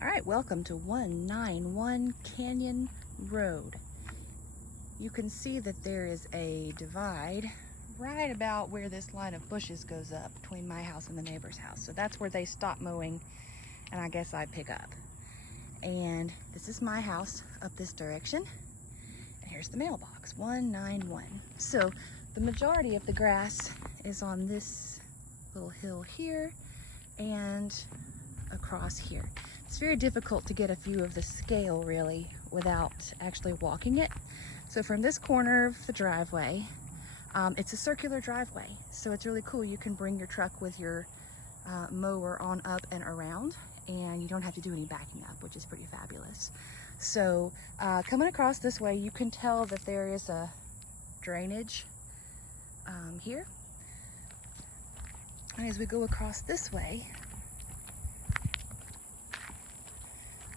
All right, welcome to 191 Canyon Road. You can see that there is a divide right about where this line of bushes goes up between my house and the neighbor's house. So that's where they stop mowing, and I guess I pick up. And this is my house up this direction. And here's the mailbox, 191. So the majority of the grass is on this little hill here and across here. It's very difficult to get a view of the scale really without actually walking it. So from this corner of the driveway, it's a circular driveway, so it's really cool. You can bring your truck with your mower on up and around, and you don't have to do any backing up, which is pretty fabulous. So coming across this way, you can tell that there is a drainage here. And as we go across this way,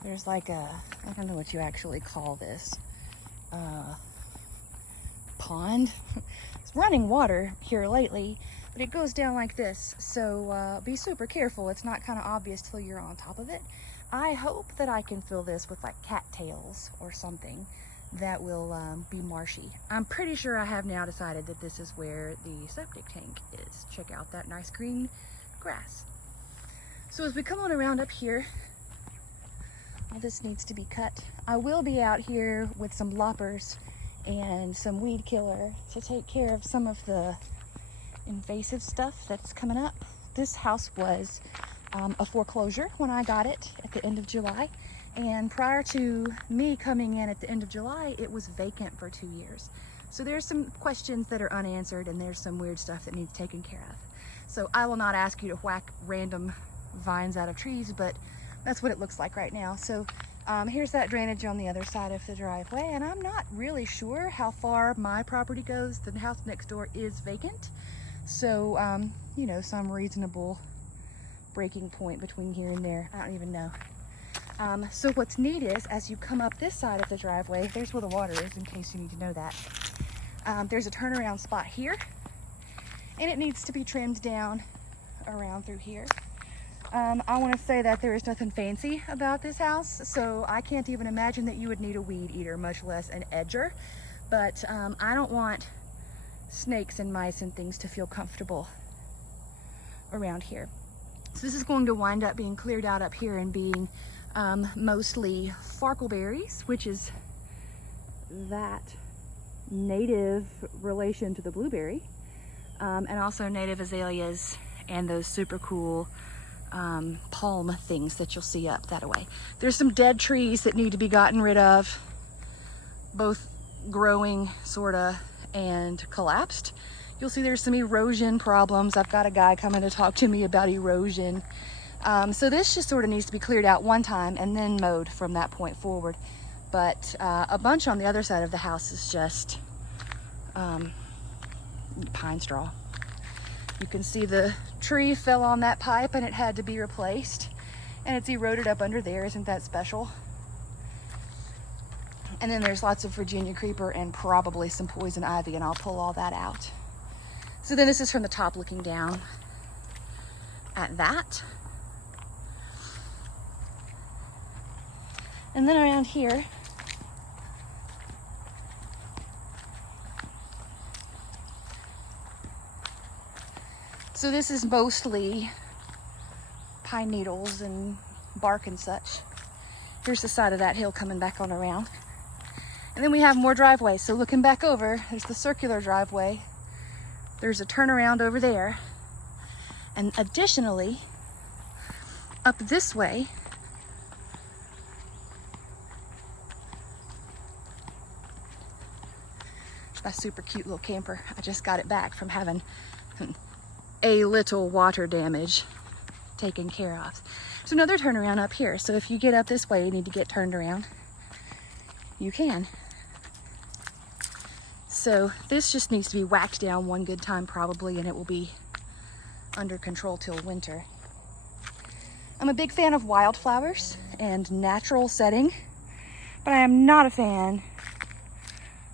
there's like a, I don't know what you actually call this, pond. It's running water here lately, but it goes down like this. So be super careful. It's not kind of obvious till you're on top of it. I hope that I can fill this with like cattails or something that will be marshy. I'm pretty sure I have now decided that this is where the septic tank is. Check out that nice green grass. So as we come on around up here, all this needs to be cut. I will be out here with some loppers and some weed killer to take care of some of the invasive stuff that's coming up. This house was a foreclosure when I got it at the end of July. And prior to me coming in at the end of July, it was vacant for 2 years. So there's some questions that are unanswered, and there's some weird stuff that needs taken care of. So I will not ask you to whack random vines out of trees, but that's what it looks like right now. So here's that drainage on the other side of the driveway, and I'm not really sure how far my property goes. The house next door is vacant. So, you know, some reasonable breaking point between here and there. I don't even know. So what's neat is, as you come up this side of the driveway, there's where the water is, in case you need to know that. There's a turnaround spot here, and it needs to be trimmed down around through here. I want to say that there is nothing fancy about this house, so I can't even imagine that you would need a weed eater, much less an edger. But I don't want snakes and mice and things to feel comfortable around here. So this is going to wind up being cleared out up here and being mostly farkleberries, which is that native relation to the blueberry, and also native azaleas and those super cool palm things that you'll see up that way. There's some dead trees that need to be gotten rid of, both growing sorta and collapsed. You'll see there's some erosion problems. I've got a guy coming to talk to me about erosion. So this just sort of needs to be cleared out one time and then mowed from that point forward. But a bunch on the other side of the house is just pine straw. You can see the tree fell on that pipe and it had to be replaced, and it's eroded up under there. Isn't that special? And then there's lots of Virginia creeper and probably some poison ivy, and I'll pull all that out. So then this is from the top looking down at that. And then around here, so this is mostly pine needles and bark and such. Here's the side of that hill coming back on around. And then we have more driveways. So looking back over, there's the circular driveway. There's a turnaround over there. And additionally, up this way, a super cute little camper. I just got it back from having a little water damage taken care of. There's another turnaround up here. So if you get up this way, you need to get turned around, you can. So this just needs to be whacked down one good time probably, and it will be under control till winter. I'm a big fan of wildflowers and natural setting, but I am not a fan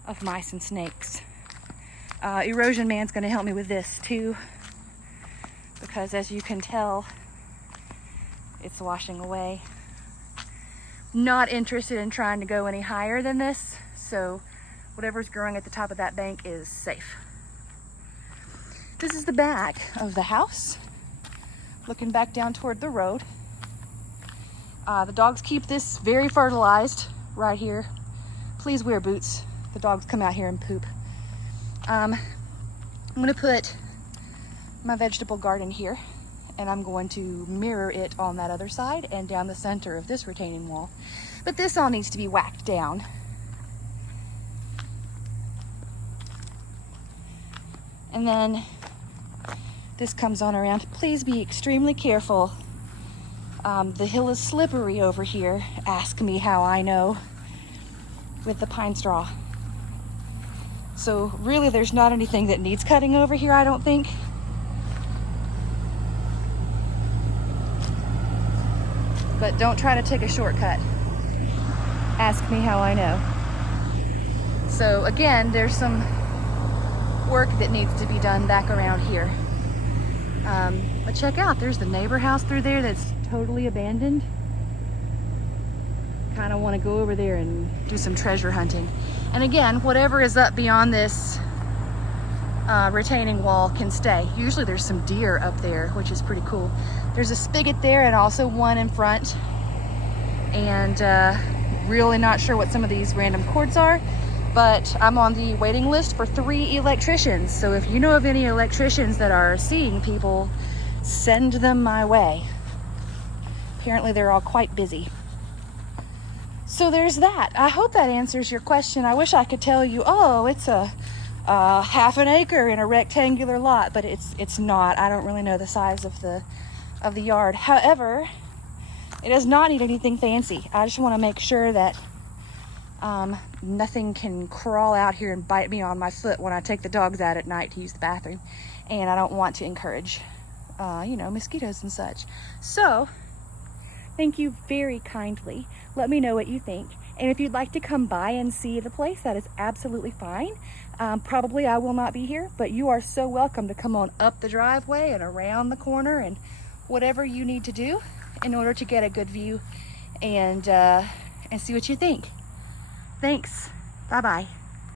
of mice and snakes. Erosion Man's gonna help me with this too, because as you can tell, it's washing away. not interested in trying to go any higher than this, so whatever's growing at the top of that bank is safe. This is the back of the house, looking back down toward the road. The dogs keep this very fertilized right here. Please wear boots. The dogs come out here and poop. I'm gonna put my vegetable garden here, and I'm going to mirror it on that other side and down the center of this retaining wall. But this all needs to be whacked down. And then this comes on around. Please be extremely careful. The hill is slippery over here. Ask me how I know, with the pine straw. So really there's not anything that needs cutting over here, I don't think. But don't try to take a shortcut. Ask me how I know. So again, there's some work that needs to be done back around here. But check out, there's the neighbor house through there that's totally abandoned. Kind of want to go over there and do some treasure hunting. And again, whatever is up beyond this retaining wall can stay. Usually there's some deer up there, which is pretty cool. There's a spigot there and also one in front. And really not sure what some of these random cords are, but I'm on the waiting list for 3 electricians. So if you know of any electricians that are seeing people, send them my way. Apparently they're all quite busy. So there's that. I hope that answers your question. I wish I could tell you, oh, it's a half an acre in a rectangular lot, but it's not. I don't really know the size of the yard. However, it does not need anything fancy. I just want to make sure that nothing can crawl out here and bite me on my foot when I take the dogs out at night to use the bathroom. And I don't want to encourage, mosquitoes and such. So, thank you very kindly. Let me know what you think. And if you'd like to come by and see the place, that is absolutely fine. Probably I will not be here, but you are so welcome to come on up the driveway and around the corner and whatever you need to do in order to get a good view and see what you think. Thanks. Bye-bye.